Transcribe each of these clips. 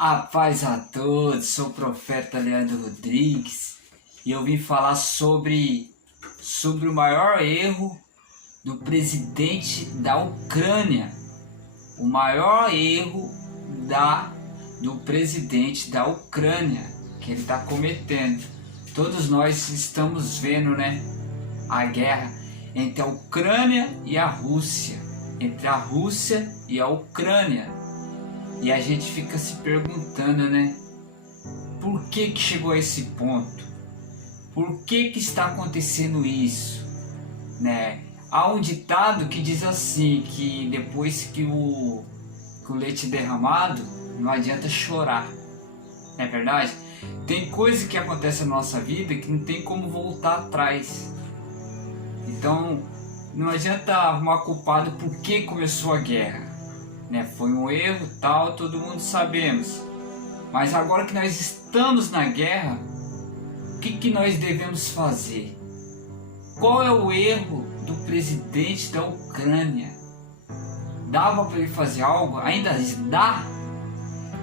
A paz a todos, sou o profeta Leandro Rodrigues e eu vim falar sobre o maior erro do presidente da Ucrânia. O maior erro do presidente da Ucrânia que ele está cometendo. Todos nós estamos vendo, né, a guerra entre a Ucrânia e a Rússia, entre a Rússia e a Ucrânia. E a gente fica se perguntando, né? Por que chegou a esse ponto? Por que está acontecendo isso? Né? Há um ditado que diz assim, que depois que o leite é derramado, não adianta chorar. Não é verdade? Tem coisa que acontece na nossa vida que não tem como voltar atrás. Então, não adianta arrumar culpado por que começou a guerra. Né? Foi um erro, tal, todo mundo sabemos. Mas agora que nós estamos na guerra, o que nós devemos fazer? Qual é o erro do presidente da Ucrânia? Dava para ele fazer algo? Ainda dá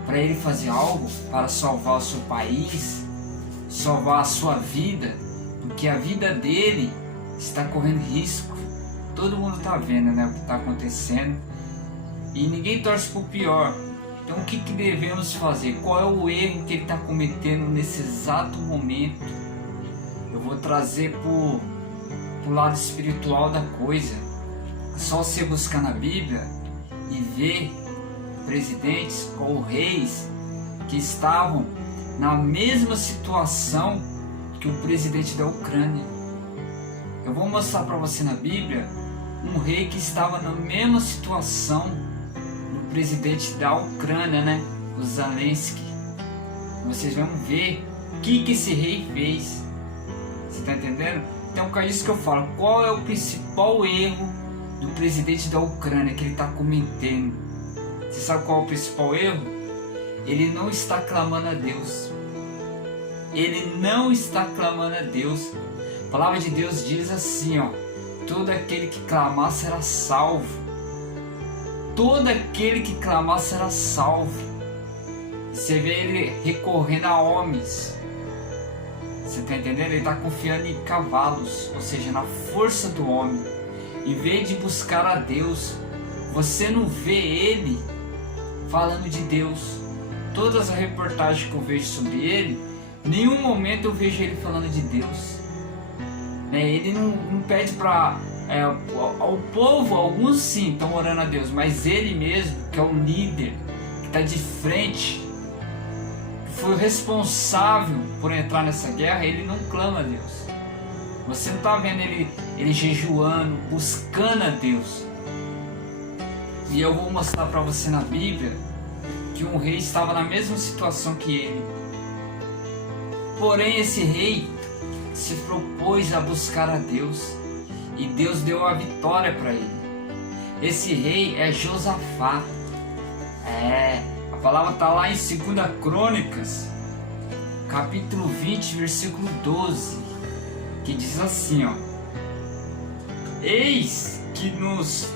para ele fazer algo para salvar o seu país, salvar a sua vida? Porque a vida dele está correndo risco. Todo mundo está vendo, né, o que está acontecendo. E ninguém torce para o pior. Então o que devemos fazer? Qual é o erro que ele está cometendo nesse exato momento? Eu vou trazer para o lado espiritual da coisa. É só você buscar na Bíblia e ver presidentes ou reis que estavam na mesma situação que o presidente da Ucrânia. Eu vou mostrar para você na Bíblia um rei que estava na mesma situação do presidente da Ucrânia, né? O Zelensky. Vocês vão ver o que esse rei fez. Você está entendendo? Então é isso que eu falo. Qual é o principal erro do presidente da Ucrânia que ele está cometendo? Você sabe qual é o principal erro? Ele não está clamando a Deus. Ele não está clamando a Deus. A palavra de Deus diz assim, ó: todo aquele que clamar será salvo. Todo aquele que clamar será salvo. Você vê ele recorrendo a homens. Você está entendendo? Ele está confiando em cavalos, ou seja, na força do homem. Em vez de buscar a Deus, você não vê ele falando de Deus. Todas as reportagens que eu vejo sobre ele, em nenhum momento eu vejo ele falando de Deus. Ele não pede para ao povo. Alguns sim estão orando a Deus, mas ele mesmo, que é o líder, que está de frente, que foi o responsável por entrar nessa guerra, ele não clama a Deus. Você não está vendo ele jejuando, buscando a Deus. E eu vou mostrar para você na Bíblia que um rei estava na mesma situação que ele. Porém, esse rei se propôs a buscar a Deus e Deus deu a vitória para ele. Esse rei é Josafá. A palavra está lá em 2 Crônicas, capítulo 20, versículo 12, que diz assim, ó: eis que nosso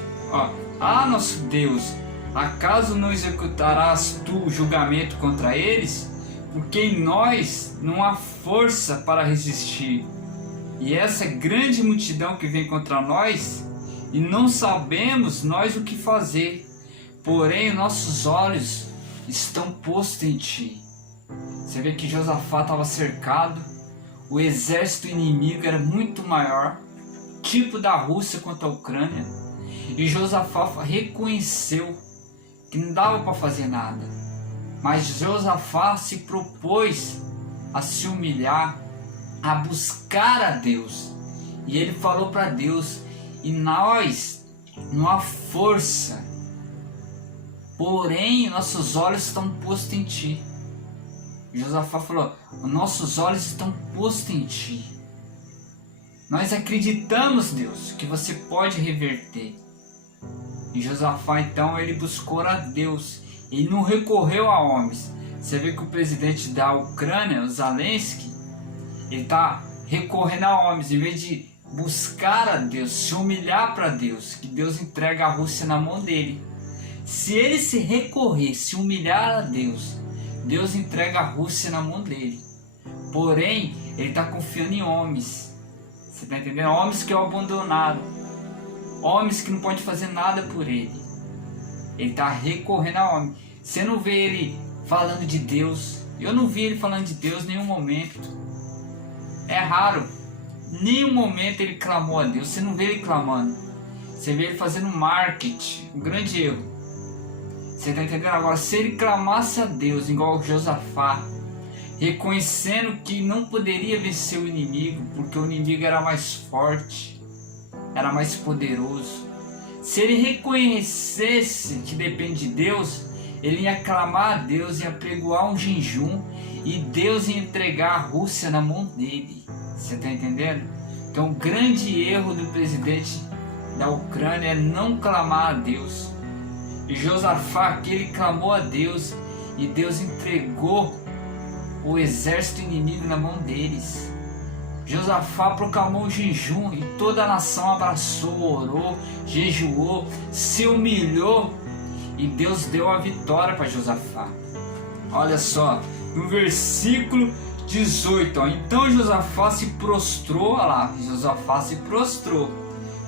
Deus, acaso não executarás tu o julgamento contra eles? Porque em nós não há força para resistir, e essa grande multidão que vem contra nós, e não sabemos nós o que fazer, porém nossos olhos estão postos em ti. Você vê que Josafá estava cercado, o exército inimigo era muito maior, tipo da Rússia contra a Ucrânia, e Josafá reconheceu que não dava para fazer nada. Mas Josafá se propôs a se humilhar, a buscar a Deus. E ele falou para Deus: e nós não há força, porém nossos olhos estão postos em ti. Josafá falou: nossos olhos estão postos em ti. Nós acreditamos, Deus, que você pode reverter. E Josafá então ele buscou a Deus. Ele não recorreu a homens. Você vê que o presidente da Ucrânia, o Zelensky, ele está recorrendo a homens. Em vez de buscar a Deus, se humilhar para Deus, que Deus entrega a Rússia na mão dele. Se ele se recorrer, se humilhar a Deus, Deus entrega a Rússia na mão dele. Porém, ele está confiando em homens. Você está entendendo? Homens que o abandonaram. Homens que não podem fazer nada por ele. Ele está recorrendo a homens. Você não vê ele falando de Deus. Eu não vi ele falando de Deus em nenhum momento. É raro. Nenhum momento ele clamou a Deus. Você não vê ele clamando. Você vê ele fazendo marketing. Um grande erro. Você está entendendo? Agora, se ele clamasse a Deus, igual Josafá, reconhecendo que não poderia vencer o inimigo, porque o inimigo era mais forte, era mais poderoso. Se ele reconhecesse que depende de Deus, ele ia clamar a Deus, ia pregoar um jejum, e Deus ia entregar a Rússia na mão dele. Você está entendendo? Então, o grande erro do presidente da Ucrânia é não clamar a Deus. E Josafá, que ele clamou a Deus, e Deus entregou o exército inimigo na mão deles. Josafá proclamou o jejum e toda a nação abraçou, orou, jejuou, se humilhou, e Deus deu a vitória para Josafá. Olha só, no versículo 18, ó, então Josafá se prostrou, olha lá, Josafá se prostrou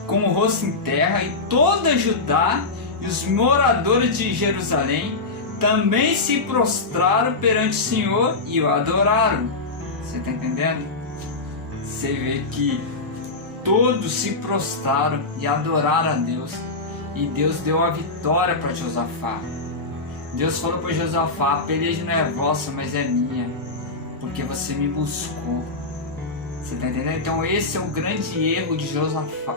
com o rosto em terra, e toda Judá e os moradores de Jerusalém também se prostraram perante o Senhor e o adoraram. Você está entendendo? Você vê que todos se prostraram e adoraram a Deus. E Deus deu a vitória para Josafá. Deus falou para Josafá: a peleja não é vossa, mas é minha, porque você me buscou. Você está entendendo? Então esse é o grande erro de Josafá,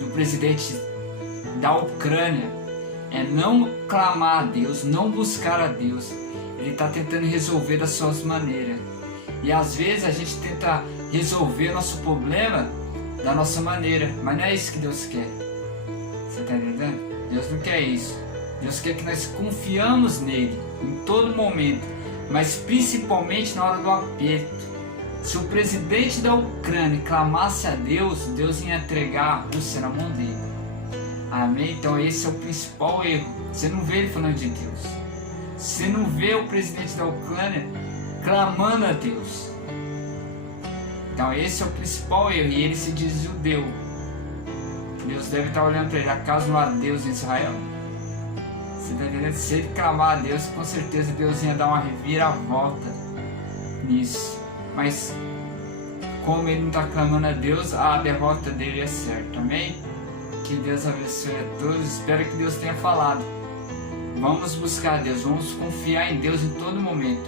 do presidente da Ucrânia. É não clamar a Deus, não buscar a Deus. Ele está tentando resolver das suas maneiras. E às vezes a gente tenta resolver nosso problema da nossa maneira, mas não é isso que Deus quer. Você está entendendo? Deus não quer isso. Deus quer que nós confiamos nele em todo momento, mas principalmente na hora do aperto. Se o presidente da Ucrânia clamasse a Deus, Deus ia entregar a Rússia na mão dele. Amém? Então esse é o principal erro. Você não vê ele falando de Deus. Você não vê o presidente da Ucrânia clamando a Deus. Então esse é o principal erro. E ele se diz judeu. Deus deve estar olhando para ele: acaso não há Deus em Israel? Você está entendendo? Se ele clamar a Deus, com certeza Deus ia dar uma reviravolta nisso. Mas como ele não está clamando a Deus, a derrota dele é certa. Amém? Que Deus abençoe a todos. Espero que Deus tenha falado. Vamos buscar a Deus, vamos confiar em Deus em todo momento.